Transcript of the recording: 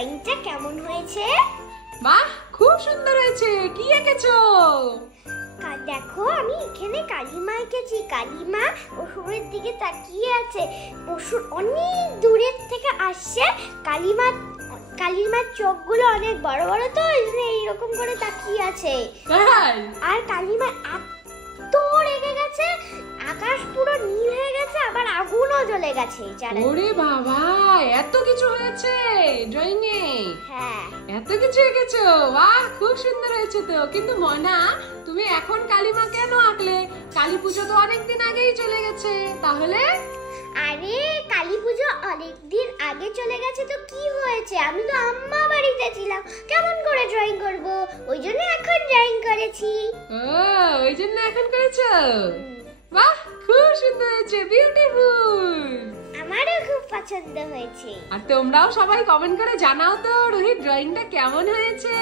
ড্রয়িংটা কেমন হয়েছে? বাহ, খুব সুন্দর হয়েছে। কি এঁকেছো? দেখো, আমি এখানে কালিমা এঁকেছি। কালিমা অসুরের দিকে তাকিয়ে আছে। অসুর অনেক দূরের থেকে আসছে। কালিমার চোখগুলো অনেক বড় বড়, তো এইরকম করে তাকিয়ে আছে। আর কালিমা এত রেগে গেছে, আকাশ পুরো নীল হয়ে গেছে, আবার আগুনও জ্বলে গেছে। ওরে বাবা, এত কিছু হয়েছে ড্রয়িং এ? হ্যাঁ, এত কিছু এঁকেছো। বাহ, খুব সুন্দর হয়েছে তো। কিন্তু মনা, তুমি এখন কালিমা কেন আঁকলে? কালী পুজো তো অনেকদিন আগেই চলে গেছে। তাহলে? আরে কালী পুজো অনেকদিন আগে চলে গেছে তো কি হয়েছে? আমি তো আম্মা বাড়িতে ছিলাম, কেমন করে ড্রয়িং করব? ওই জন্য এখন ড্রয়িং করেছি। ও, ওই জন্য এখন করেছো? বাহ, খুব সুন্দর হয়েছে, বিউটিফুল। আমারও খুব পছন্দ হয়েছে। আর তোমরাও সবাই কমেন্ট করে জানাও তো রোহিত ড্রয়িংটা কেমন হয়েছে।